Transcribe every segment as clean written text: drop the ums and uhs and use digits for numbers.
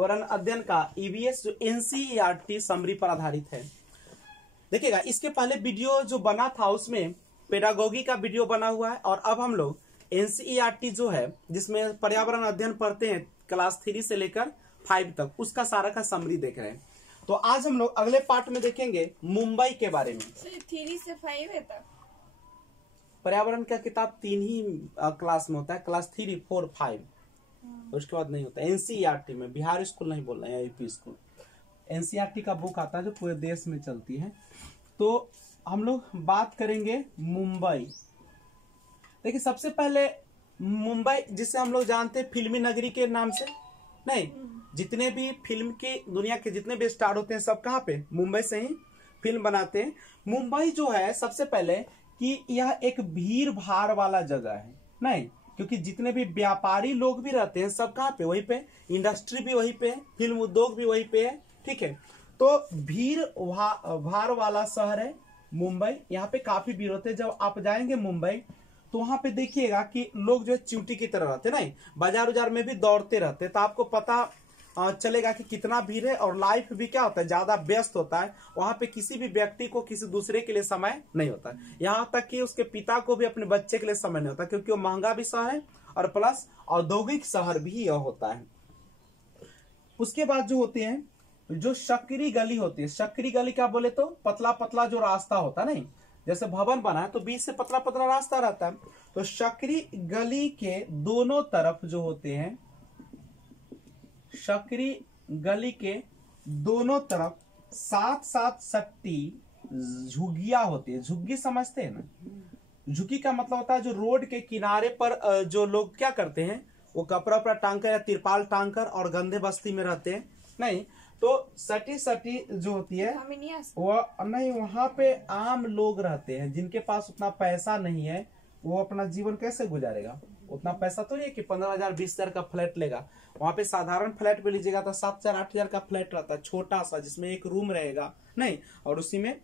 पर्यावरण अध्ययन का ईवीएस जो एनसीईआरटी समरी पर आधारित है। देखिएगा, इसके पहले वीडियो जो बना था उसमें पेडागोगी का वीडियो बना हुआ है, और अब हम लोग एनसीईआरटी जो है जिसमें पर्यावरण अध्ययन पढ़ते हैं क्लास 3 से लेकर 5 तक, उसका सारा का समरी देख रहे हैं। तो आज हम लोग अगले पार्ट में देखेंगे मुंबई के बारे में। 3 से 5 है तक पर्यावरण का किताब 3 ही क्लास में होता है, क्लास 3, 4, 5, उसके बाद नहीं होता। एनसीईआरटी में, बिहार स्कूल नहीं बोल रहे हैं, यूपी स्कूल। एनसीईआरटी का बुक आता है जो पूरे देश में चलती है। तो हम लोग बात करेंगे मुंबई। देखिए, सबसे पहले मुंबई जिसे हम लोग जानते हैं फिल्मी नगरी के नाम से, नहीं, जितने भी फिल्म के दुनिया के जितने भी स्टार होते हैं सब कहाँ पे, मुंबई से ही फिल्म बनाते हैं। मुंबई जो है सबसे पहले कि यह एक भीड़ भाड़ वाला जगह है, नहीं, क्योंकि जितने भी व्यापारी लोग भी रहते हैं सब कहाँ पे, वहीं पे, इंडस्ट्री भी वहीं पे है, फिल्म उद्योग भी वहीं पे है, ठीक है। तो भीड़ भाड़ वाला शहर है मुंबई। यहाँ पे काफी भीड़ होते हैं। जब आप जाएंगे मुंबई तो वहां पे देखिएगा कि लोग जो है चींटी की तरह रहते, नहीं, बाजार उजार में भी दौड़ते रहते, तो आपको पता चलेगा कि कितना भीड़ है। और लाइफ भी क्या होता है, ज्यादा व्यस्त होता है। वहां पे किसी भी व्यक्ति को किसी दूसरे के लिए समय नहीं होता है। यहाँ तक कि उसके पिता को भी अपने बच्चे के लिए समय नहीं होता, क्योंकि वो महंगा भी शहर है और प्लस औद्योगिक शहर भी यह होता है। उसके बाद जो होते हैं, जो सकरी गली होती है, सकरी गली क्या बोले तो पतला पतला जो रास्ता होता है, नहीं, जैसे भवन बना है तो बीच से पतला पतला रास्ता रहता है। तो सकरी गली के दोनों तरफ जो होते हैं, सकरी गली के दोनों तरफ 7-7 सट्टी झुग्गियां होती है। झुग्गी समझते हैं ना? झुग्गी का मतलब होता है जो रोड के किनारे पर जो लोग क्या करते हैं, वो कपड़ा उपड़ा टांग कर या तिरपाल टांग कर और गंदे बस्ती में रहते हैं, नहीं, तो सटी सटी जो होती है वो नहीं, वहां पे आम लोग रहते हैं जिनके पास उतना पैसा नहीं है। वो अपना जीवन कैसे गुजारेगा? उतना पैसा तो नहीं है कि 15,000 20,000 का फ्लैट लेगा। वहां पे साधारण फ्लैट भी लीजिएगा तो 7,000 8,000 का फ्लैट रहता है, छोटा सा, जिसमें एक रूम रहेगा, नहीं, और उसी में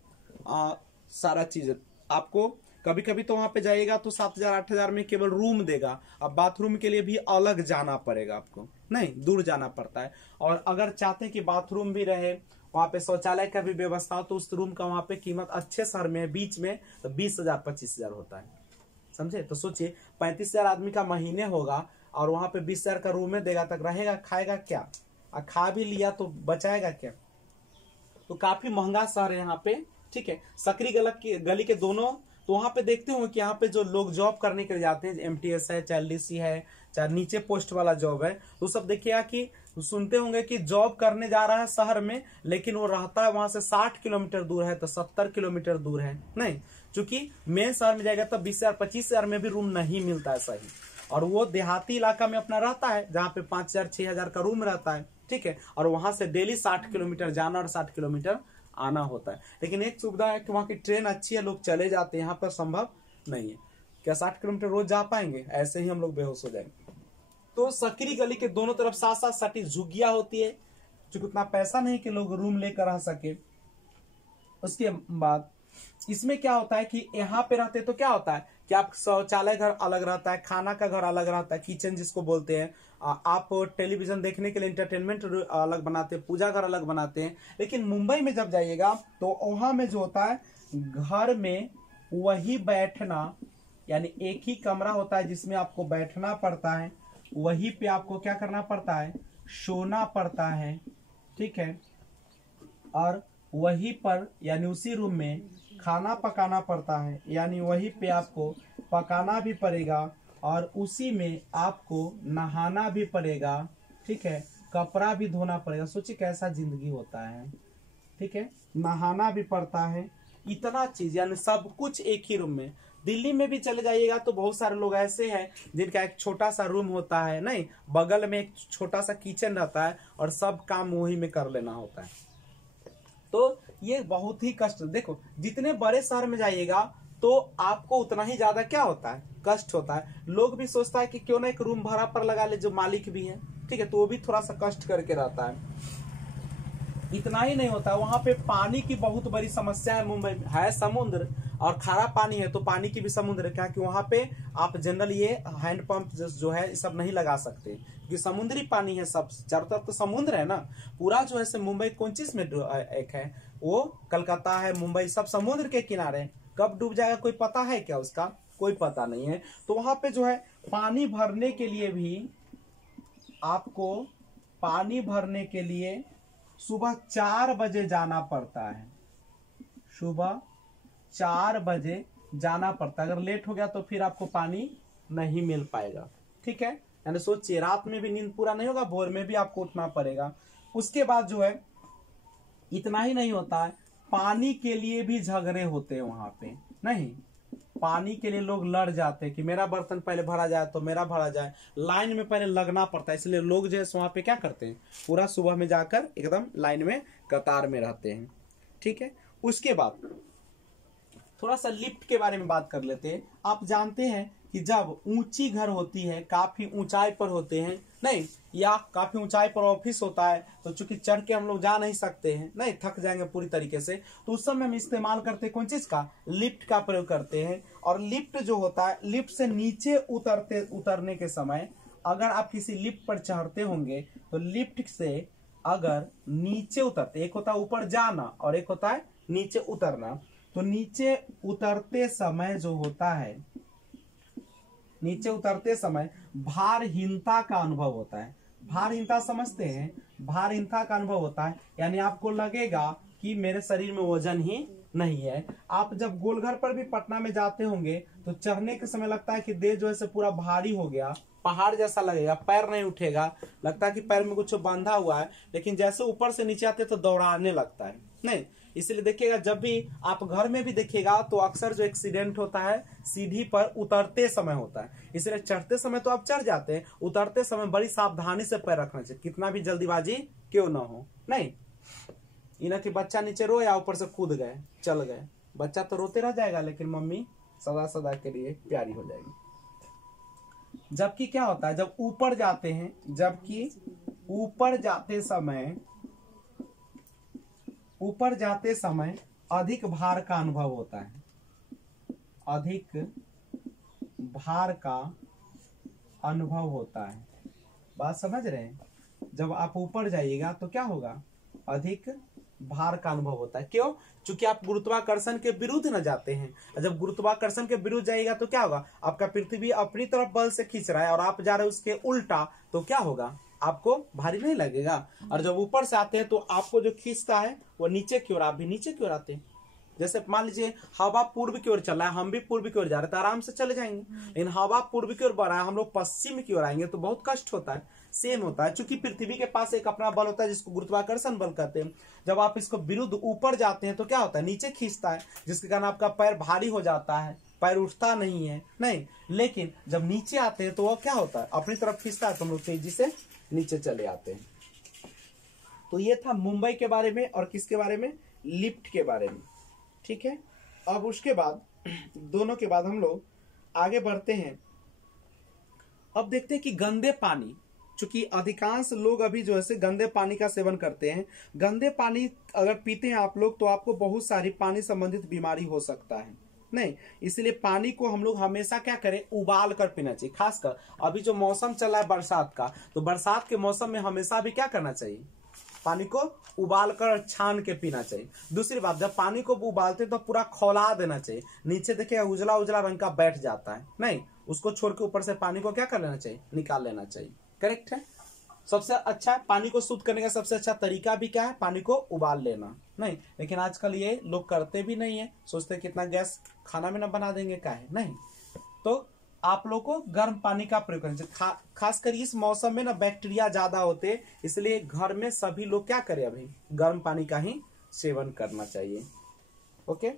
सारा चीज आपको, कभी कभी तो वहां पे जाइएगा तो 7,000 8,000 में केवल रूम देगा। अब बाथरूम के लिए भी अलग जाना पड़ेगा आपको, नहीं, दूर जाना पड़ता है। और अगर चाहते हैं कि बाथरूम भी रहे, वहां पे शौचालय का भी व्यवस्था हो, तो उस रूम का वहां पे कीमत अच्छे शहर में बीच में तो 20,000 25,000 होता है, समझे? तो सोचिए 35,000 आदमी का महीने होगा और वहां पे 20,000 का रूम में देगा, तक रहेगा, खाएगा क्या? और खा भी लिया तो बचाएगा क्या? तो काफी महंगा शहर है यहाँ पे, ठीक है। सकरी गली के दोनों, तो वहां पे देखते होंगे कि यहाँ पे जो लोग जॉब करने के लिए जाते हैं, एमटीएस है, चाहे एलडीसी है, चाहे नीचे पोस्ट वाला जॉब है, तो सब देखिएगा कि सुनते होंगे कि जॉब करने जा रहा है शहर में, लेकिन वो रहता है वहां से 60 किलोमीटर दूर है, तो 70 किलोमीटर दूर है, नहीं, क्योंकि मेन शहर में जाएगा तो 20,000 25,000 में भी रूम नहीं मिलता है सही। और वो देहाती इलाका में अपना रहता है जहाँ पे 5,000 6,000 का रूम रहता है, ठीक है। और वहां से डेली 60 किलोमीटर जाना और 60 किलोमीटर आना होता है। लेकिन एक सुविधा है कि वहां की ट्रेन अच्छी है, लोग चले जाते हैं, यहाँ पर संभव नहीं है। क्या 60 किलोमीटर रोज जा पाएंगे? ऐसे ही हम लोग बेहोश हो जाएंगे। तो सकरी गली के दोनों तरफ 7-7 सटी झुग्गियां होती है, क्योंकि उतना पैसा नहीं कि लोग रूम लेकर रह सके। उसके बाद इसमें क्या होता है कि यहाँ पे रहते तो क्या होता है कि आप शौचालय घर अलग रहता है, खाना का घर अलग रहता है, किचन जिसको बोलते हैं, आप टेलीविजन देखने के लिए एंटरटेनमेंट अलग बनाते हैं, पूजा घर अलग बनाते हैं। लेकिन मुंबई में जब जाइएगा तो वहां में जो होता है, घर में वही बैठना, यानी एक ही कमरा होता है जिसमें आपको बैठना पड़ता है, वहीं पे आपको क्या करना पड़ता है, सोना पड़ता है, ठीक है। और वहीं पर यानी उसी रूम में खाना पकाना पड़ता है, यानी वहीं पे आपको पकाना भी पड़ेगा और उसी में आपको नहाना भी पड़ेगा, ठीक है, कपड़ा भी धोना पड़ेगा। सोचिए कैसा जिंदगी होता है, ठीक है, नहाना भी पड़ता है, इतना चीज, यानी सब कुछ एक ही रूम में। दिल्ली में भी चले जाइएगा तो बहुत सारे लोग ऐसे हैं जिनका एक छोटा सा रूम होता है, नहीं, बगल में एक छोटा सा किचन रहता है और सब काम वही में कर लेना होता है। तो ये बहुत ही कष्ट, देखो जितने बड़े शहर में जाइएगा तो आपको उतना ही ज्यादा क्या होता है, कष्ट होता है। लोग भी सोचता है कि क्यों ना एक रूम भाड़ा पर लगा ले, जो मालिक भी है, ठीक है, तो वो भी थोड़ा सा कष्ट करके रहता है। इतना ही नहीं होता, वहां पे पानी की बहुत बड़ी समस्या है। मुंबई में है समुद्र, और खारा पानी है तो पानी की भी समुद्र, क्या कि वहां पे आप जनरल ये हैंडपंप जो है सब नहीं लगा सकते, क्योंकि समुद्री पानी है, सब चारों तरफ तो समुद्र है ना। पूरा जो है मुंबई कौन चीज में एक है, वो कलकत्ता है, मुंबई सब समुद्र के किनारे। कब डूब जाएगा कोई पता है क्या उसका? कोई पता नहीं है। तो वहां पे जो है पानी भरने के लिए भी आपको, पानी भरने के लिए सुबह 4 बजे जाना पड़ता है। सुबह 4 बजे जाना पड़ता है। अगर लेट हो गया तो फिर आपको पानी नहीं मिल पाएगा। ठीक है, यानी सोचिए रात में भी नींद पूरा नहीं होगा, भोर में भी आपको उठना पड़ेगा। उसके बाद जो है इतना ही नहीं होता है, पानी के लिए भी झगड़े होते हैं वहां पे। नहीं, पानी के लिए लोग लड़ जाते हैं कि मेरा बर्तन पहले भरा जाए तो मेरा भरा जाए, लाइन में पहले लगना पड़ता है। इसलिए लोग जो है वहां पे क्या करते हैं, पूरा सुबह में जाकर एकदम लाइन में कतार में रहते हैं। ठीक है, उसके बाद थोड़ा सा लिफ्ट के बारे में बात कर लेते हैं। आप जानते हैं कि जब ऊंची घर होती है, काफी ऊंचाई पर होते हैं, नहीं, या काफी ऊंचाई पर ऑफिस होता है, तो चूंकि चढ़ के हम लोग जा नहीं सकते हैं, नहीं, थक जाएंगे पूरी तरीके से, तो उस समय हम इस्तेमाल करते हैं कौन चीज का? लिफ्ट का प्रयोग करते हैं। और लिफ्ट जो होता है, लिफ्ट से नीचे उतरने के समय अगर आप किसी लिफ्ट पर चढ़ते होंगे तो लिफ्ट से अगर नीचे उतरते, एक होता है ऊपर जाना और एक होता है नीचे उतरना, तो नीचे उतरते समय जो होता है, नीचे उतरते समय भारहीनता का अनुभव होता है। भारहीनता समझते हैं? भारहीनता का अनुभव होता है, यानी आपको लगेगा कि मेरे शरीर में वजन ही नहीं है। आप जब गोलघर पर भी पटना में जाते होंगे तो चढ़ने के समय लगता है कि देह जो है पूरा भारी हो गया, पहाड़ जैसा लगेगा, पैर नहीं उठेगा, लगता है कि पैर में कुछ बांधा हुआ है। लेकिन जैसे ऊपर से नीचे आते तो दौड़ाने लगता है। नहीं, इसलिए देखिएगा जब भी आप घर में भी देखिएगा तो अक्सर जो एक्सीडेंट होता है सीढ़ी पर उतरते समय होता है। इसलिए चढ़ते समय तो आप चढ़ जाते हैं, उतरते समय बड़ी सावधानी से पैर रखना चाहिए, कितना भी जल्दीबाजी क्यों ना हो। नहीं, इन्हें कि बच्चा नीचे रोया, ऊपर से कूद गए, चल गए, बच्चा तो रोते रह जाएगा, लेकिन मम्मी सदा सदा के लिए प्यारी हो जाएगी। जबकि क्या होता है, जब ऊपर जाते हैं, जबकि ऊपर जाते समय अधिक भार का अनुभव होता है। अधिक भार का अनुभव होता है। बात समझ रहे हैं? जब आप ऊपर जाइएगा तो क्या होगा? अधिक भार का अनुभव होता है। क्यों? क्योंकि आप गुरुत्वाकर्षण के विरुद्ध न जाते हैं। और जब गुरुत्वाकर्षण के विरुद्ध जाइएगा तो क्या होगा? आपका पृथ्वी अपनी तरफ बल से खींच रहा है और आप जा रहे हैं उसके उल्टा, तो क्या होगा? आपको भारी नहीं लगेगा। और जब ऊपर से आते हैं तो आपको जो खींचता है वो नीचे की ओर, आप भी नीचे की ओर आते हैं। जैसे मान लीजिए हवा पूर्व की ओर चल रहा है, हम भी पूर्व की ओर जा रहे हैं तो आराम से चले जाएंगे। लेकिन हवा पूर्व की ओर बढ़ रहा है, हम लोग पश्चिम की ओर आएंगे तो बहुत कष्ट होता है। सेम होता है, क्योंकि पृथ्वी के पास एक अपना बल होता है जिसको गुरुत्वाकर्षण बल कहते हैं। जब आप इसको विरुद्ध ऊपर जाते हैं तो क्या होता है? नीचे खींचता है, जिसके कारण आपका पैर भारी हो जाता है, पैर उठता नहीं है। नहीं, लेकिन जब नीचे आते हैं तो वो क्या होता है? अपनी तरफ खींचता है तो हम लोग तेजी से नीचे चले आते हैं। तो ये था मुंबई के बारे में और किसके बारे में? लिफ्ट के बारे में। ठीक है, अब उसके बाद दोनों के बाद हम लोग आगे बढ़ते हैं। अब देखते हैं कि गंदे पानी, चूंकि अधिकांश लोग अभी जो है गंदे पानी का सेवन करते हैं। गंदे पानी अगर पीते हैं आप लोग तो आपको बहुत सारी पानी संबंधित बीमारी हो सकता है। नहीं, इसलिए पानी को हम लोग हमेशा क्या करें? उबाल कर पीना चाहिए। खासकर अभी जो मौसम चल रहा है बरसात का, तो बरसात के मौसम में हमेशा भी क्या करना चाहिए? पानी को उबाल कर छान के पीना चाहिए। दूसरी बात, जब पानी को उबालते तो पूरा खौला देना चाहिए। नीचे देखिए उजला उजला रंग का बैठ जाता है, नहीं, उसको छोड़ के ऊपर से पानी को क्या कर लेना चाहिए? निकाल लेना चाहिए। करेक्ट है। सबसे अच्छा पानी को शुद्ध करने का सबसे अच्छा तरीका भी क्या है? पानी को उबाल लेना। नहीं, लेकिन आजकल ये लोग करते भी नहीं है, सोचते कितना गैस खाना में ना बना देंगे, क्या है? नहीं, तो आप लोग को गर्म पानी का प्रयोग करना चाहिए। खासकर इस मौसम में ना बैक्टीरिया ज्यादा होते हैं, इसलिए घर में सभी लोग क्या करें? अभी गर्म पानी का ही सेवन करना चाहिए। ओके,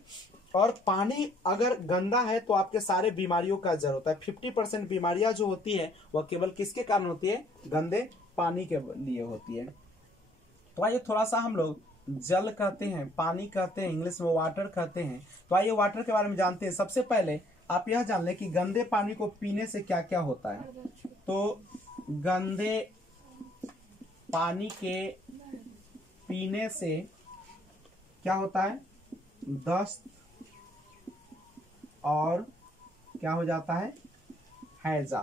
और पानी अगर गंदा है तो आपके सारे बीमारियों का जड़ होता है। 50% बीमारियां जो होती है वह केवल किसके कारण होती है? गंदे पानी के लिए होती है। तो आइए थोड़ा सा हम लोग जल कहते हैं, पानी कहते हैं, इंग्लिश में वाटर कहते हैं। तो आइए वाटर के बारे में जानते हैं। सबसे पहले आप यह जान लें कि गंदे पानी को पीने से क्या क्या होता है। तो गंदे पानी के पीने से क्या होता है? दस्त, और क्या हो जाता है, हैजा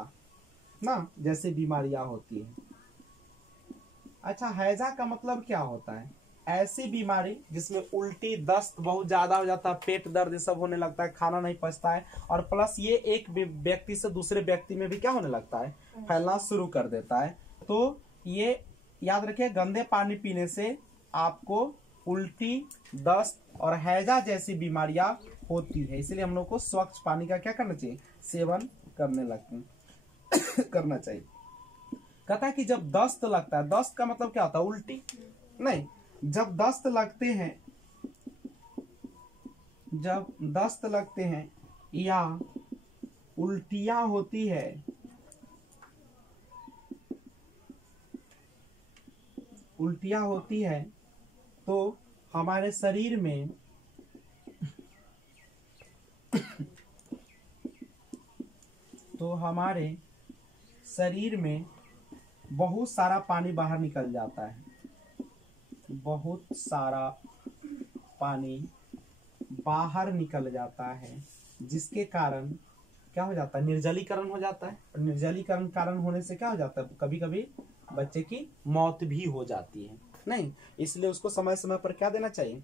ना, जैसे बीमारियां होती है। अच्छा, हैजा का मतलब क्या होता है, ऐसी बीमारी जिसमें उल्टी, दस्त बहुत ज्यादा हो जाता है, पेट दर्द ये सब होने लगता है, खाना नहीं पचता है, और प्लस ये एक व्यक्ति से दूसरे व्यक्ति में भी क्या होने लगता है, फैलना शुरू कर देता है। तो ये याद रखिए, गंदे पानी पीने से आपको उल्टी, दस्त और हैजा जैसी बीमारियां होती है। इसलिए हम लोग को स्वच्छ पानी का क्या करना चाहिए, सेवन करने लगते करना चाहिए। कहता है कि जब दस्त लगता है, दस्त का मतलब क्या होता है, उल्टी नहीं, जब दस्त लगते हैं, जब दस्त लगते हैं या उल्टियां होती है, उल्टियां होती है तो हमारे शरीर में तो हमारे शरीर में बहुत सारा पानी बाहर निकल जाता है, बहुत सारा पानी बाहर निकल जाता है, जिसके कारण क्या हो जाता है, निर्जलीकरण हो जाता है। और निर्जलीकरण कारण होने से क्या हो जाता है, कभी कभी बच्चे की मौत भी हो जाती है। नहीं, इसलिए उसको समय समय पर क्या देना चाहिए,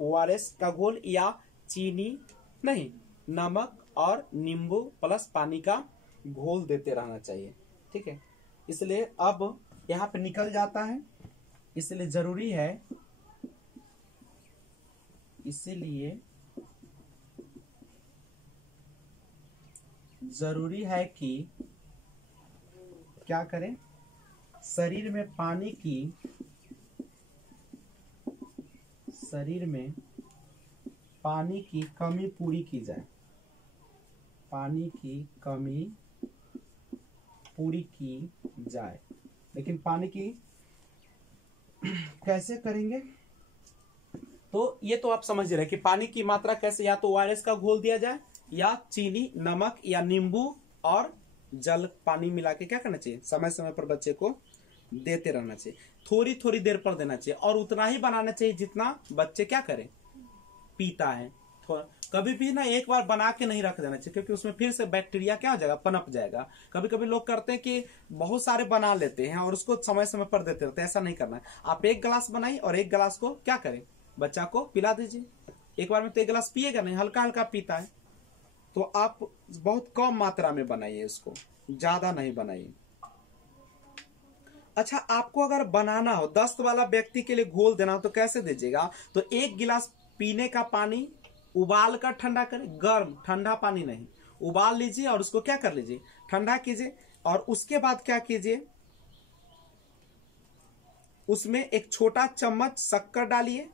ORS का घोल या चीनी नहीं, नमक और नींबू प्लस पानी का घोल देते रहना चाहिए। ठीक है, इसलिए अब यहाँ पे निकल जाता है, इसलिए जरूरी है, इसीलिए जरूरी है कि क्या करें, शरीर में पानी की कमी पूरी की जाए, पानी की कमी पूरी की जाए। लेकिन पानी की कैसे करेंगे, तो ये तो आप समझ रहे हैं कि पानी की मात्रा कैसे, या तो ORS का घोल दिया जाए या चीनी, नमक या नींबू और जल, पानी मिला के क्या करना चाहिए, समय समय पर बच्चे को देते रहना चाहिए, थोड़ी थोड़ी देर पर देना चाहिए, और उतना ही बनाना चाहिए जितना बच्चे क्या करें, पीता है। कभी भी ना एक बार बना के नहीं रख देना चाहिए, क्योंकि उसमें फिर से बैक्टीरिया क्या हो जाएगा, पनप जाएगा। कभी कभी लोग करते हैं कि बहुत सारे बना लेते हैं और उसको समय समय पर देते रहते हैं, ऐसा नहीं करना है। आप एक गिलास बनाइए और एक गिलास को क्या करें, बच्चा को पिला दीजिए। एक बार में तो एक गिलास पिएगा नहीं, हल्का हल्का पीता है, तो आप बहुत कम मात्रा में बनाइए, इसको ज्यादा नहीं बनाइए। अच्छा, आपको अगर बनाना हो, दस्त वाला व्यक्ति के लिए घोल देना हो तो कैसे दीजिएगा, तो एक गिलास पीने का पानी उबाल कर ठंडा करें, गर्म ठंडा पानी नहीं, उबाल लीजिए और उसको क्या कर लीजिए, ठंडा कीजिए, और उसके बाद क्या कीजिए, उसमें एक छोटा चम्मच शक्कर डालिए,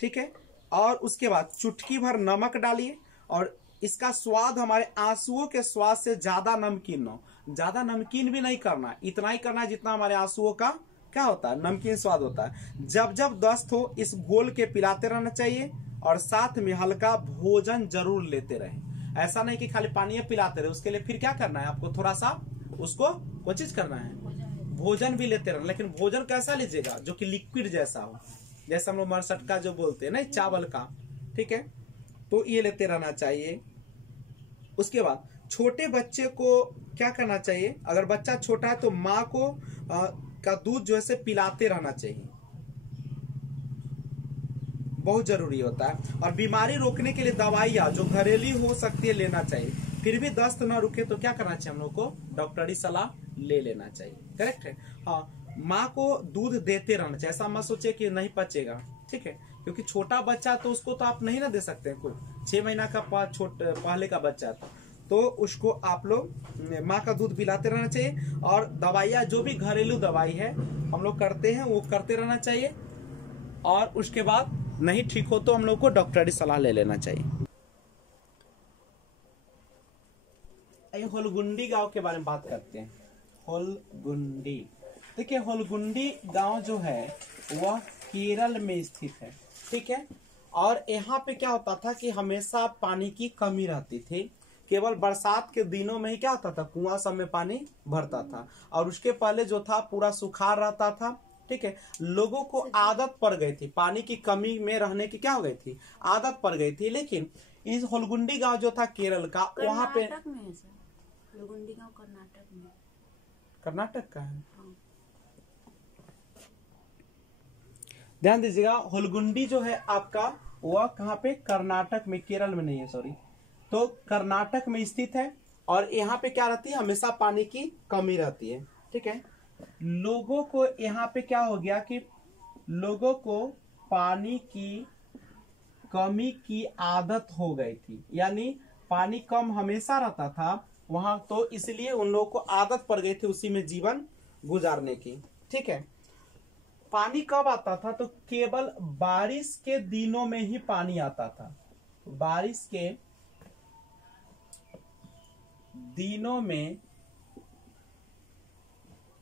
ठीक है, और उसके बाद चुटकी भर नमक डालिए, और इसका स्वाद हमारे आंसुओं के स्वाद से ज्यादा नमकीन हो, ज्यादा नमकीन भी नहीं करना, इतना ही करना जितना हमारे आंसुओं का क्या होता है, नमकीन स्वाद होता है। जब जब दस्त हो इस घोल के पिलाते रहना चाहिए, और साथ में हल्का भोजन जरूर लेते रहें। ऐसा नहीं कि खाली पानी पिलाते रहे, उसके लिए फिर क्या करना है, आपको थोड़ा सा उसको कोई चीज करना है, भोजन भी लेते रहना। लेकिन भोजन कैसा लीजिएगा, जो कि लिक्विड जैसा हो, जैसे हम लोग मरसट का जो बोलते हैं ना, चावल का, ठीक है, तो ये लेते रहना चाहिए। उसके बाद छोटे बच्चे को क्या करना चाहिए, अगर बच्चा छोटा है तो माँ को का दूध जो है पिलाते रहना चाहिए, बहुत जरूरी होता है। और बीमारी रोकने के लिए दवाइयाँ जो घरेलू हो सकती है लेना चाहिए। फिर भी दस्त न रुके तो क्या करना चाहिए, हम लोग को डॉक्टरी सलाह ले लेना चाहिए। करेक्ट है, हाँ, माँ को दूध देते रहना चाहिए, ऐसा मत सोचे कि नहीं पचेगा, ठीक है, क्योंकि छोटा बच्चा तो उसको तो आप नहीं ना दे सकते हैं, कोई 6 महीना का पहले का बच्चा तो उसको आप लोग माँ का दूध पिलाते रहना चाहिए। और दवाइयाँ जो भी घरेलू दवाई है हम लोग करते हैं वो करते रहना चाहिए, और उसके बाद नहीं ठीक हो तो हम लोग को डॉक्टरी सलाह ले लेना चाहिए। होलगुंडी गांव के बारे में बात करते हैं। होलगुंडी, देखिए होलगुंडी गांव जो है वह केरल में स्थित है, ठीक है। और यहाँ पे क्या होता था कि हमेशा पानी की कमी रहती थी, केवल बरसात के दिनों में ही क्या होता था, कुआं सब में पानी भरता था, और उसके पहले जो था पूरा सुखाड़ रहता था, ठीक है। लोगों को आदत पड़ गई थी, पानी की कमी में रहने की क्या हो गई थी, आदत पड़ गई थी। लेकिन इस होलगुंडी गांव जो था केरल का, वहां पे कर्नाटक में है सर, होलगुंडी गांव कर्नाटक में। कर्नाटक का है। हाँ। ध्यान दीजिएगा, होलगुंडी जो है आपका वह कहाँ पे, कर्नाटक में, केरल में नहीं है, सॉरी। तो कर्नाटक में स्थित है और यहाँ पे क्या रहती है, हमेशा पानी की कमी रहती है। ठीक है, लोगों को यहाँ पे क्या हो गया कि लोगों को पानी की कमी की आदत हो गई थी, यानी पानी कम हमेशा रहता था वहां, तो इसलिए उन लोगों को आदत पड़ गई थी उसी में जीवन गुजारने की। ठीक है, पानी कब आता था, तो केवल बारिश के दिनों में ही पानी आता था। बारिश के दिनों में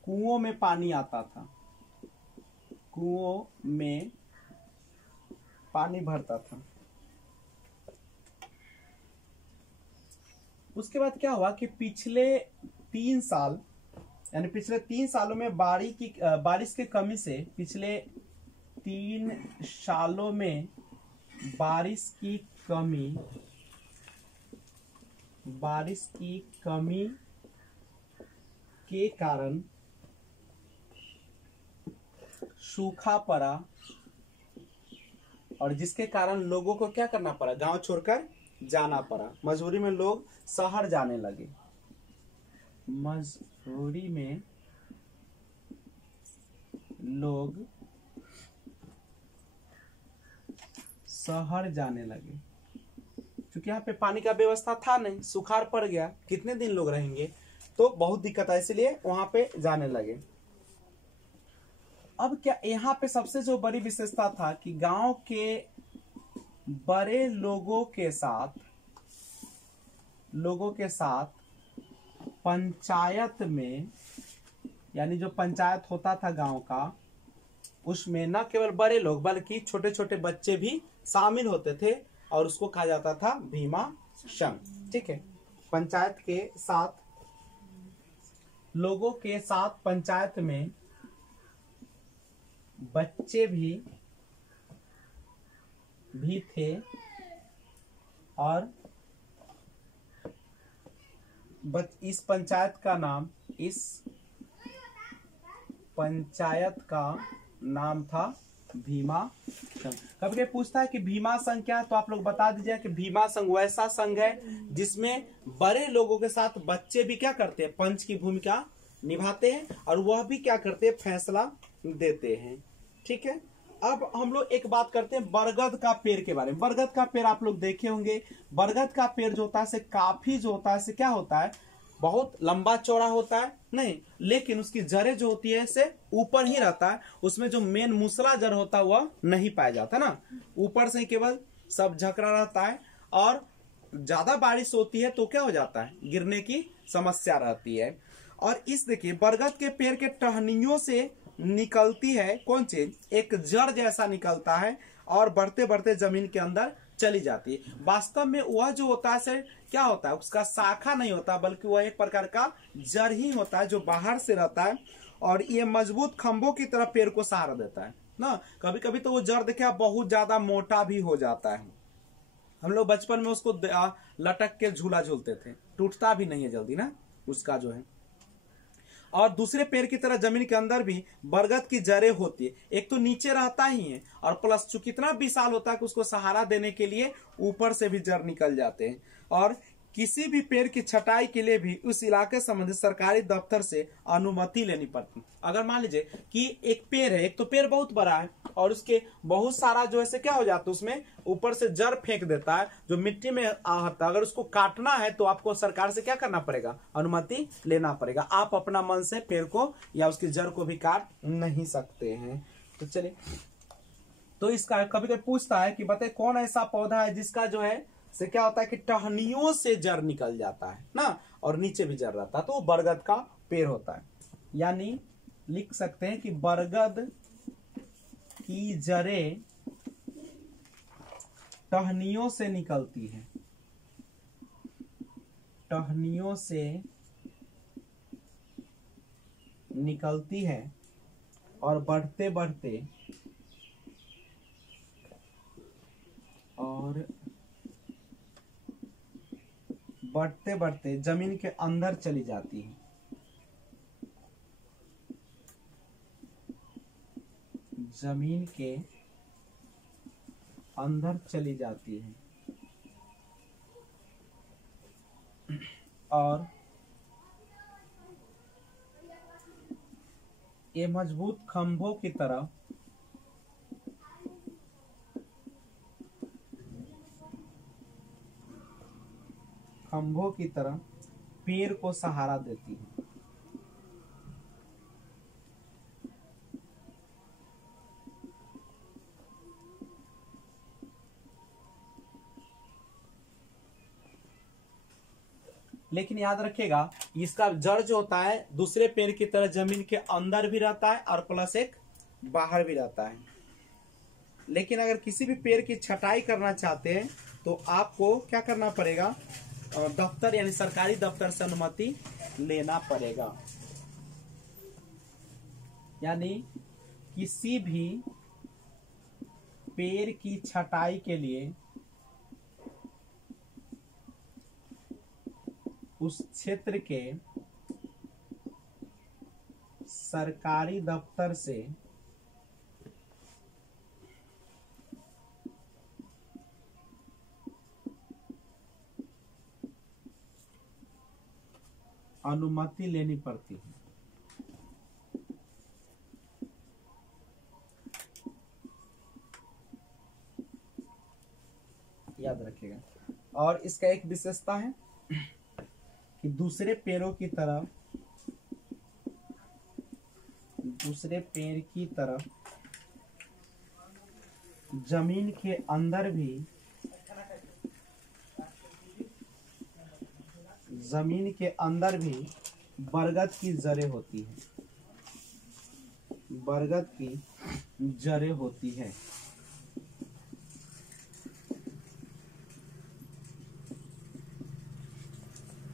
कुओं में पानी आता था, कुओं में पानी भरता था। उसके बाद क्या हुआ कि पिछले 3 साल, यानी पिछले 3 सालों में बारिश की कमी से, पिछले 3 सालों में बारिश की कमी के कारण सूखा पड़ा, और जिसके कारण लोगों को क्या करना पड़ा, गांव छोड़कर जाना पड़ा। मजबूरी में लोग शहर जाने लगे, मजबूरी में लोग शहर जाने लगे, क्योंकि यहाँ पे पानी का व्यवस्था था नहीं, सुखाड़ पड़ गया, कितने दिन लोग रहेंगे, तो बहुत दिक्कत है, इसलिए वहां पे जाने लगे। अब क्या यहाँ पे सबसे जो बड़ी विशेषता था कि गांव के बड़े लोगों के साथ पंचायत में, यानी जो पंचायत होता था गांव का, उसमें न केवल बड़े लोग बल्कि छोटे छोटे बच्चे भी शामिल होते थे, और उसको कहा जाता था भीमा संघ। ठीक है, पंचायत के साथ, लोगों के साथ पंचायत में बच्चे भी थे, और इस पंचायत का नाम था भीमा संघ। कभी कभी पूछता है कि भीमा संघ क्या है, तो आप लोग बता दीजिए कि भीमा संघ वैसा संघ है जिसमें बड़े लोगों के साथ बच्चे भी क्या करते हैं, पंच की भूमिका निभाते हैं, और वह भी क्या करते हैं, फैसला देते हैं। ठीक है, अब हम लोग एक बात करते हैं बरगद का पेड़ के बारे में। बरगद का पेड़ आप लोग देखे होंगे, बरगद का पेड़ जो होता है काफी जो होता है क्या होता है, बहुत लंबा चौड़ा होता है नहीं, लेकिन उसकी जड़ें जो होती है से ऊपर ही रहता है, उसमें जो मेन मूसला जड़ होता है वह नहीं पाया जाता ना, ऊपर से केवल सब झकड़ा रहता है, और ज्यादा बारिश होती है तो क्या हो जाता है, गिरने की समस्या रहती है। और इस देखिए बरगद के पेड़ के टहनियों से निकलती है कौन चीज, एक जड़ जैसा निकलता है, और बढ़ते बढ़ते जमीन के अंदर चली जाती है। वास्तव में वह जो होता है सर क्या होता है, उसका शाखा नहीं होता, बल्कि वह एक प्रकार का जड़ ही होता है जो बाहर से रहता है, और ये मजबूत खंभों की तरह पेड़ को सहारा देता है ना। कभी कभी तो वो जड़ देखिए बहुत ज्यादा मोटा भी हो जाता है, हम लोग बचपन में उसको लटक के झूला झूलते थे, टूटता भी नहीं है जल्दी ना उसका जो है। और दूसरे पेड़ की तरह जमीन के अंदर भी बरगद की जड़ें होती है, एक तो नीचे रहता ही है, और प्लस चूंकि इतना विशाल होता है कि उसको सहारा देने के लिए ऊपर से भी जड़ निकल जाते हैं। और किसी भी पेड़ की छटाई के लिए भी उस इलाके संबंधित सरकारी दफ्तर से अनुमति लेनी पड़ती। अगर मान लीजिए कि एक पेड़ है, एक तो पेड़ बहुत बड़ा है और उसके बहुत सारा जो है क्या हो जाता है, उसमें ऊपर से जड़ फेंक देता है जो मिट्टी में आता है, अगर उसको काटना है तो आपको सरकार से क्या करना पड़ेगा, अनुमति लेना पड़ेगा। आप अपना मन से पेड़ को या उसकी जड़ को भी काट नहीं सकते हैं। तो चलिए, तो इसका कभी कभी पूछता है कि बताए कौन ऐसा पौधा है जिसका जो है से क्या होता है कि टहनियों से जड़ निकल जाता है ना, और नीचे भी जड़ रहता है, तो वो बरगद का पेड़ होता है। यानी लिख सकते हैं कि बरगद की जड़ें टहनियों से निकलती है, टहनियों से निकलती है, और बढ़ते बढ़ते बढ़ते बढ़ते जमीन के अंदर चली जाती है। जमीन के अंदर चली जाती है और ये मजबूत खंभों की तरह पेड़ को सहारा देती है। लेकिन याद रखिएगा इसका जड़ जो होता है दूसरे पेड़ की तरह जमीन के अंदर भी रहता है और प्लस एक बाहर भी रहता है। लेकिन अगर किसी भी पेड़ की छटाई करना चाहते हैं तो आपको क्या करना पड़ेगा, दफ्तर यानी सरकारी दफ्तर से अनुमति लेना पड़ेगा। यानी किसी भी पेड़ की छटाई के लिए उस क्षेत्र के सरकारी दफ्तर से अनुमति लेनी पड़ती है। याद रखिएगा। और इसका एक विशेषता है कि दूसरे पेड़ की तरह जमीन के अंदर भी बरगद की जड़ें होती है।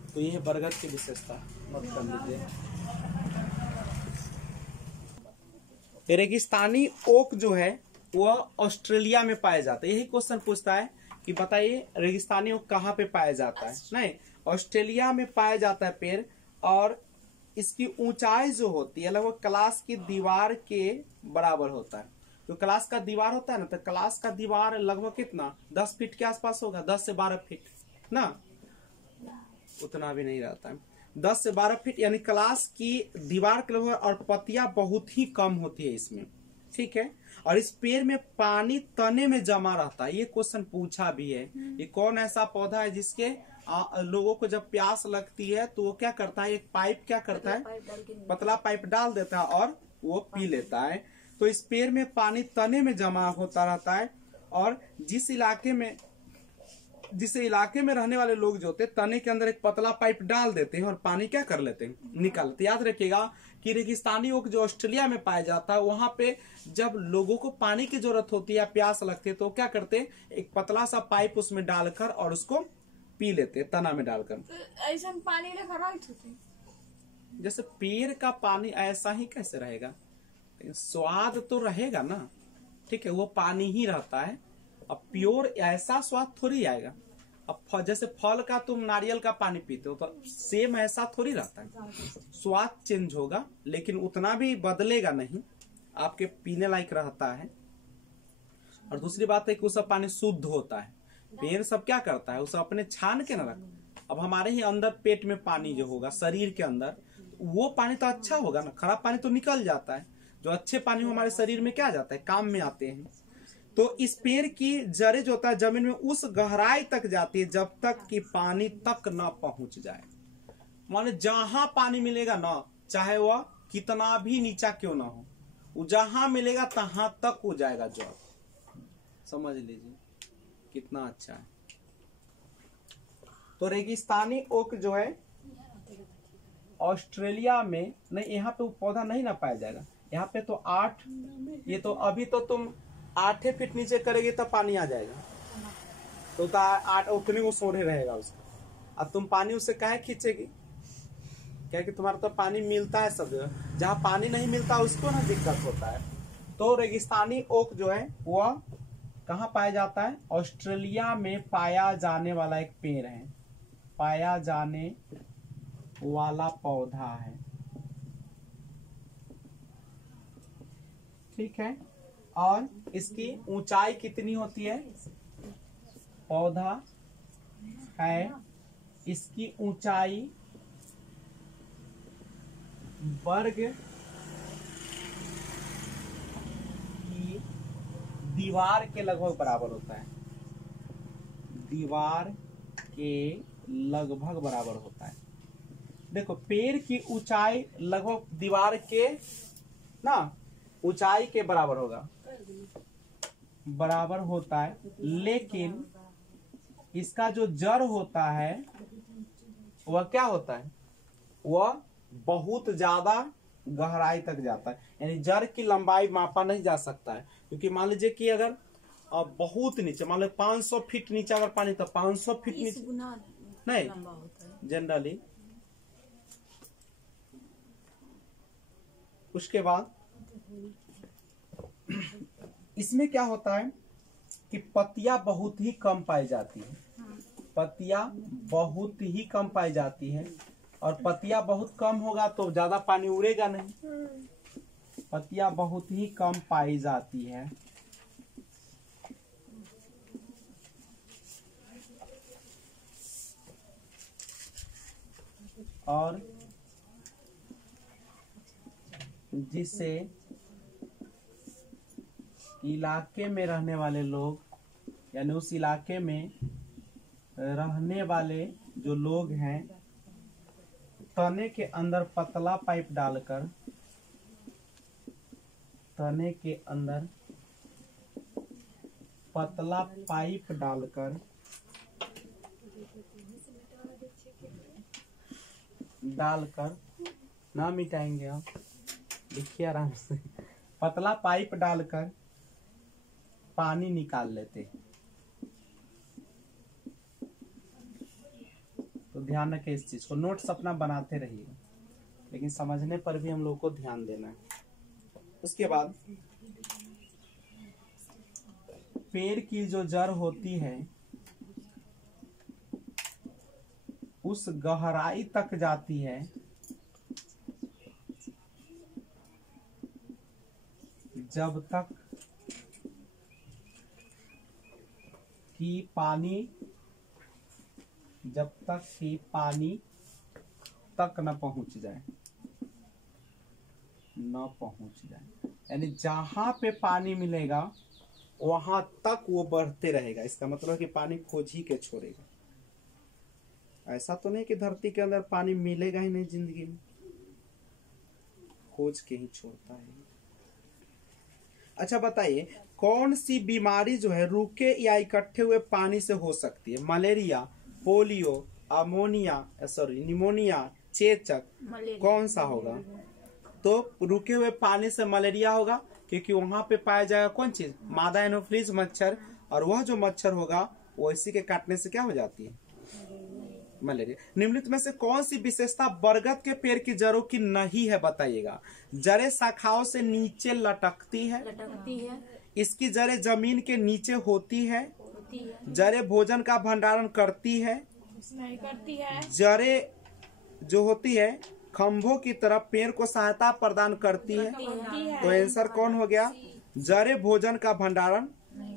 तो ये बरगद की विशेषता नोट कर लीजिए। रेगिस्तानी ओक जो है वह ऑस्ट्रेलिया में पाया जाता है। यही क्वेश्चन पूछता है कि बताइए रेगिस्तानी ओक कहाँ पे पाया जाता है। नहीं, ऑस्ट्रेलिया में पाया जाता है पेड़, और इसकी ऊंचाई जो होती है लगभग क्लास की दीवार के बराबर होता है। तो क्लास का दीवार होता है ना, तो क्लास का दीवार लगभग कितना 10 फीट के आसपास होगा, 10 से 12 फीट ना, उतना भी नहीं रहता है, 10 से 12 फीट यानी क्लास की दीवार के लगभग। और पत्तियां बहुत ही कम होती है इसमें, ठीक है। और इस पेड़ में पानी तने में जमा रहता है। ये क्वेश्चन पूछा भी है। ये कौन ऐसा पौधा है जिसके लोगों को जब प्यास लगती है तो वो क्या करता है, एक पाइप क्या करता है, पतला पाइप डाल देता है और वो पी लेता है। तो इस पेड़ में पानी तने में जमा होता रहता है। और जिस इलाके में रहने वाले लोग जो होते हैं तने के अंदर एक पतला पाइप डाल देते हैं और पानी क्या कर लेते हैं, निकालते। याद रखिएगा कि रेगिस्तानी ओक जो ऑस्ट्रेलिया में पाया जाता है वहां पे जब लोगों को पानी की जरूरत होती है, प्यास लगती है, तो क्या करते हैं, एक पतला सा पाइप उसमें डालकर और उसको पी लेते हैं, तना में डालकर। ऐसा पानी जैसे पेड़ का पानी ऐसा ही कैसे रहेगा, स्वाद तो रहेगा ना, ठीक है, वो पानी ही रहता है। अब प्योर ऐसा स्वाद थोड़ी आएगा। अब जैसे फल का तुम नारियल का पानी पीते हो तो सेम ऐसा थोड़ी रहता है, स्वाद चेंज होगा लेकिन उतना भी बदलेगा नहीं, आपके पीने लायक रहता है। और दूसरी बात है कि उसका पानी शुद्ध होता है। पेड़ सब क्या करता है, उसे अपने छान के न रख। अब हमारे ही अंदर पेट में पानी जो होगा शरीर के अंदर, वो पानी तो अच्छा होगा ना, खराब पानी तो निकल जाता है। जो अच्छे पानी हमारे शरीर में क्या जाता है, काम में आते हैं। तो इस पेड़ की जड़ें जो होता है जमीन में उस गहराई तक जाती है जब तक कि पानी तक न पहुंच जाए। माने जहां पानी मिलेगा ना, चाहे वह कितना भी नीचा क्यों ना हो, वो जहां मिलेगा तहां तक हो जाएगा जड़। समझ लीजिए कितना अच्छा है। तो रेगिस्तानी ओक जो है ऑस्ट्रेलिया में नहीं, यहाँ पे वो पौधा नहीं ना पाया जाएगा। यहाँ पे तो 8, ये तो अभी तो तुम 8 फीट नीचे करेगी तब पानी आ जाएगा, तो 8 उतने वो सोरे रहेगा उसका। अब तुम पानी उससे काहे खींचेगी, क्या कि तुम्हारा तो पानी मिलता है सब जगह, जहाँ पानी नहीं मिलता उसको ना दिक्कत होता है। तो रेगिस्तानी ओक जो है वह कहाँ पाया जाता है, ऑस्ट्रेलिया में पाया जाने वाला एक पेड़ है। पाया जाने वाला पौधा है। ठीक है, और इसकी ऊंचाई कितनी होती है? पौधा है, इसकी ऊंचाई वर्ग की दीवार के लगभग बराबर होता है। दीवार के लगभग बराबर होता है। देखो, पेड़ की ऊंचाई लगभग दीवार के ना ऊंचाई के बराबर होगा, बराबर होता है, लेकिन इसका जो जड़ होता है वह क्या होता है? वह बहुत ज्यादा गहराई तक जाता है। यानी जड़ की लंबाई मापा नहीं जा सकता है, क्योंकि मान लीजिए कि अगर बहुत नीचे, मान लो 500 फीट नीचे अगर पानी, तो 500 फीट नीचे नहीं जनरली। उसके बाद इसमें क्या होता है कि पत्तियां बहुत ही कम पाई जाती है। पत्तियां बहुत ही कम पाई जाती है, और पत्तियां बहुत कम होगा तो ज्यादा पानी उड़ेगा नहीं। पत्तियां बहुत ही कम पाई जाती है, और जिससे इलाके में रहने वाले लोग, यानी उस इलाके में रहने वाले जो लोग हैं, तने के अंदर पतला पाइप डालकर, तने के अंदर पतला पाइप डालकर ना मिटाएंगे आप, देखिए आराम से, पतला पाइप डालकर पानी निकाल लेते हैं। तो ध्यान रखें इस चीज को, नोट्स अपना बनाते रहिए, लेकिन समझने पर भी हम लोग को ध्यान देना है। उसके बाद पेड़ की जो जड़ होती है उस गहराई तक जाती है जब तक कि पानी तक न पहुंच जाए, यानी जहां पे पानी मिलेगा वहां तक वो बढ़ते रहेगा। इसका मतलब कि पानी खोज ही के छोड़ेगा। ऐसा तो नहीं कि धरती के अंदर पानी मिलेगा ही नहीं, जिंदगी में खोज के ही छोड़ता है। अच्छा बताइए, कौन सी बीमारी जो है रुके या इकट्ठे हुए पानी से हो सकती है? मलेरिया, पोलियो, निमोनिया, चेचक, कौन सा होगा? तो रुके हुए पानी से मलेरिया होगा, क्योंकि वहां पे पाया जाएगा कौन चीज? मादा एनोफ्लिस मच्छर, और वह जो मच्छर होगा वो इसी के काटने से क्या हो जाती है? मलेरिया। निम्नलिखित में से कौन सी विशेषता बरगद के पेड़ की जड़ों की नहीं है, बताइएगा? जड़ें शाखाओं से नीचे लटकती है, इसकी जड़ें जमीन के नीचे होती है, जड़ें भोजन का भंडारण करती है, जड़ें जो होती है खंभों की तरफ पेड़ को सहायता प्रदान करती है। तो आंसर कौन हो गया? जड़ें भोजन का भंडारण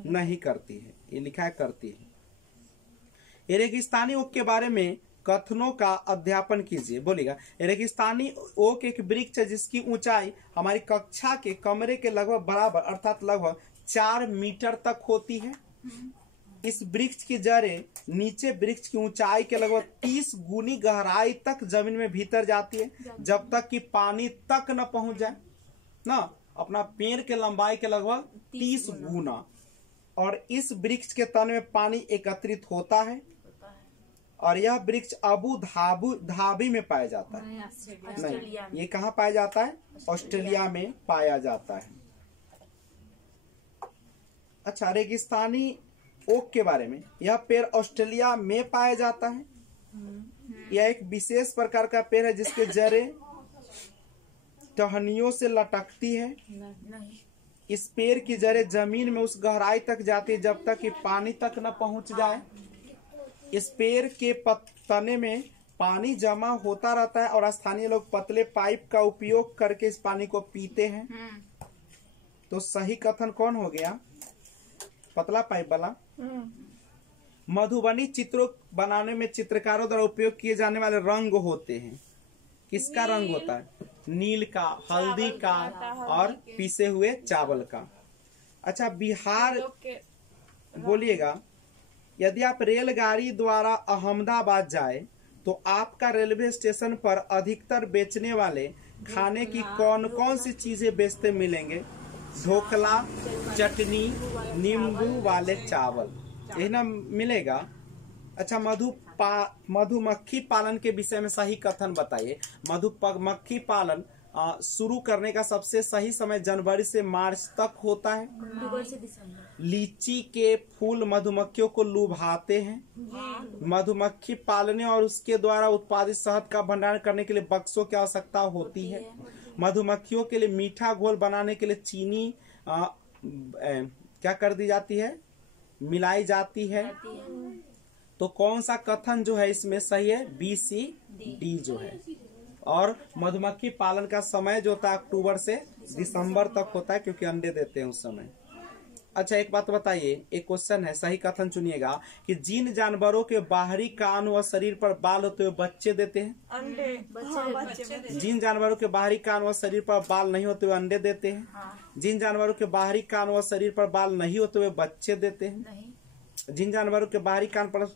नहीं करती है, ये लिखा है करती है। रेगिस्तानी ओक के बारे में कथनों का अध्यापन कीजिए, बोलेगा। रेगिस्तानी ओक एक वृक्ष है जिसकी ऊंचाई हमारी कक्षा के कमरे के लगभग बराबर, अर्थात लगभग 4 मीटर तक होती है। इस वृक्ष की जड़ें नीचे वृक्ष की ऊंचाई के लगभग 30 गुनी गहराई तक जमीन में भीतर जाती है, जब तक कि पानी तक न पहुंच जाए ना। अपना पेड़ के लंबाई के लगभग 30 गुना। और इस वृक्ष के तन में पानी एकत्रित होता है, और यह वृक्ष अबू धाबी में पाया जाता है। नहीं, ये कहाँ पाया जाता है? ऑस्ट्रेलिया में पाया जाता है। अच्छा, रेगिस्तानी ओक के बारे में, यह पेड़ ऑस्ट्रेलिया में पाया जाता है। यह एक विशेष प्रकार का पेड़ है जिसके जड़ें टहनियों से लटकती है। इस पेड़ की जड़ें जमीन में उस गहराई तक जाती है जब तक कि पानी तक न पहुंच जाए। इस पेड़ के तने में पानी जमा होता रहता है और स्थानीय लोग पतले पाइप का उपयोग करके इस पानी को पीते हैं। तो सही कथन कौन हो गया? पतला पाइप वाला। मधुबनी चित्रों बनाने में चित्रकारों द्वारा उपयोग किए जाने वाले रंग होते हैं। किसका रंग होता है? नील का, हल्दी का और पीसे हुए चावल का। अच्छा, बिहार बोलिएगा, यदि आप रेलगाड़ी द्वारा अहमदाबाद जाए तो आपका रेलवे स्टेशन पर अधिकतर बेचने वाले खाने की कौन कौन सी चीजें बेचते मिलेंगे? ढोकला, चटनी, नींबू वाले चावल, यही ना मिलेगा। अच्छा, मधुमक्खी पालन के विषय में सही कथन बताइए। मधुमक्खी पालन शुरू करने का सबसे सही समय जनवरी से मार्च तक होता है। अक्टूबर से दिसंबर। लीची के फूल मधुमक्खियों को लुभाते हैं। मधुमक्खी पालने और उसके द्वारा उत्पादित शहद का भंडारण करने के लिए बक्सों की आवश्यकता होती है। मधुमक्खियों के लिए मीठा घोल बनाने के लिए चीनी क्या कर दी जाती है? मिलाई जाती है। तो कौन सा कथन जो है इसमें सही है? बी, सी, डी जो है। और मधुमक्खी पालन का समय जो होता है अक्टूबर से दिसंबर तक होता है, क्योंकि अंडे देते हैं उस समय। अच्छा, एक बात बताइए, एक क्वेश्चन है, सही कथन चुनिएगा कि जिन जानवरों के बाहरी कान व शरीर पर बाल होते हुए बच्चे देते हैं, बच्चे जिन जानवरों के बाहरी कान व शरीर पर बाल नहीं होते हुए अंडे देते हैं, जिन जानवरों के बाहरी कान व शरीर पर बाल नहीं होते हुए बच्चे देते हैं, जिन जानवरों के बाहरी कान पर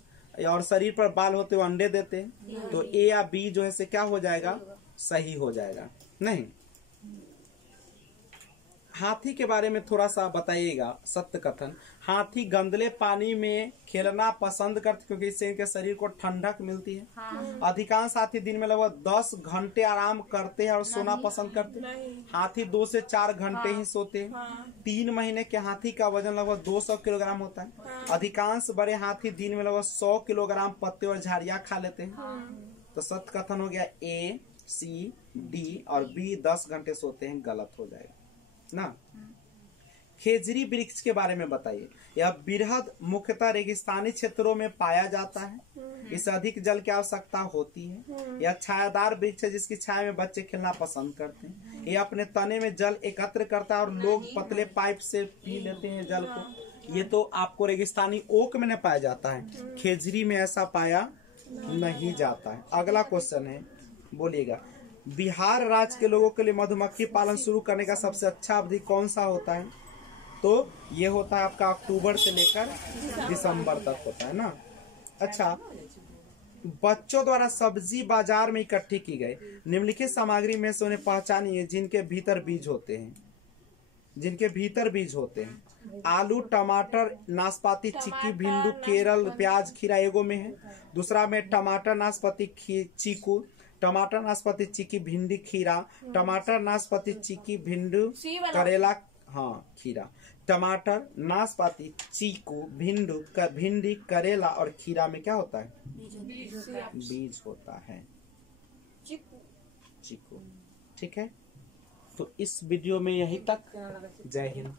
और शरीर पर बाल होते हुए अंडे देते हैं, तो ए या बी जो है से क्या हो जाएगा? सही हो जाएगा। नहीं, हाथी के बारे में थोड़ा सा बताइएगा। सत्य कथन, हाथी गंदले पानी में खेलना पसंद करते क्योंकि इससे इनके शरीर को ठंडक मिलती है। अधिकांश हाथी दिन में लगभग 10 घंटे आराम करते हैं और सोना पसंद करते हैं। हाथी 2 से 4 घंटे ही सोते हैं। 3 महीने के हाथी का वजन लगभग 200 किलोग्राम होता है। अधिकांश बड़े हाथी दिन में लगभग 100 किलोग्राम पत्ते और झाड़ियां खा लेते हैं। तो सत्य कथन हो गया ए, सी, डी और बी 10 घंटे सोते हैं, गलत हो जाएगा ना। खेजरी वृक्ष के बारे में बताइए। यह वृहद मुख्यतः रेगिस्तानी क्षेत्रों में पाया जाता है। इसे अधिक जल की आवश्यकता होती है। यह छायादार वृक्ष है जिसकी छाया में बच्चे खेलना पसंद करते हैं। यह अपने तने में जल एकत्र करता है और लोग पतले पाइप से पी लेते हैं जल को। ये तो आपको रेगिस्तानी ओक में न पाया जाता है, खेजरी में ऐसा पाया नहीं जाता है। अगला क्वेश्चन है, बोलिएगा, बिहार राज्य के लोगों के लिए मधुमक्खी पालन शुरू करने का सबसे अच्छा अवधि कौन सा होता है? तो ये होता है आपका अक्टूबर से लेकर दिसंबर तक होता है ना। अच्छा, बच्चों द्वारा सब्जी बाजार में इकट्ठी की गई निम्नलिखित सामग्री में से उन्हें पहचानिए जिनके भीतर बीज होते हैं। जिनके भीतर बीज होते हैं, आलू, टमाटर, नाशपाती, चिक्की, भिंडी, केरल, प्याज, खीरा एगो में है। दूसरा में टमाटर, नाशपाती, चीकू, टमाटर, नाशपाती, चिक्की, भिंडी, खीरा, टमाटर, नाशपाती, चिक्की, भिंडी, करेला, हाँ खीरा, टमाटर, नाशपाती, चीकू, भिंडी, करेला और खीरा में क्या होता है? बीज होता है, चीकू। ठीक है, तो इस वीडियो में यहीं तक। जय हिंद।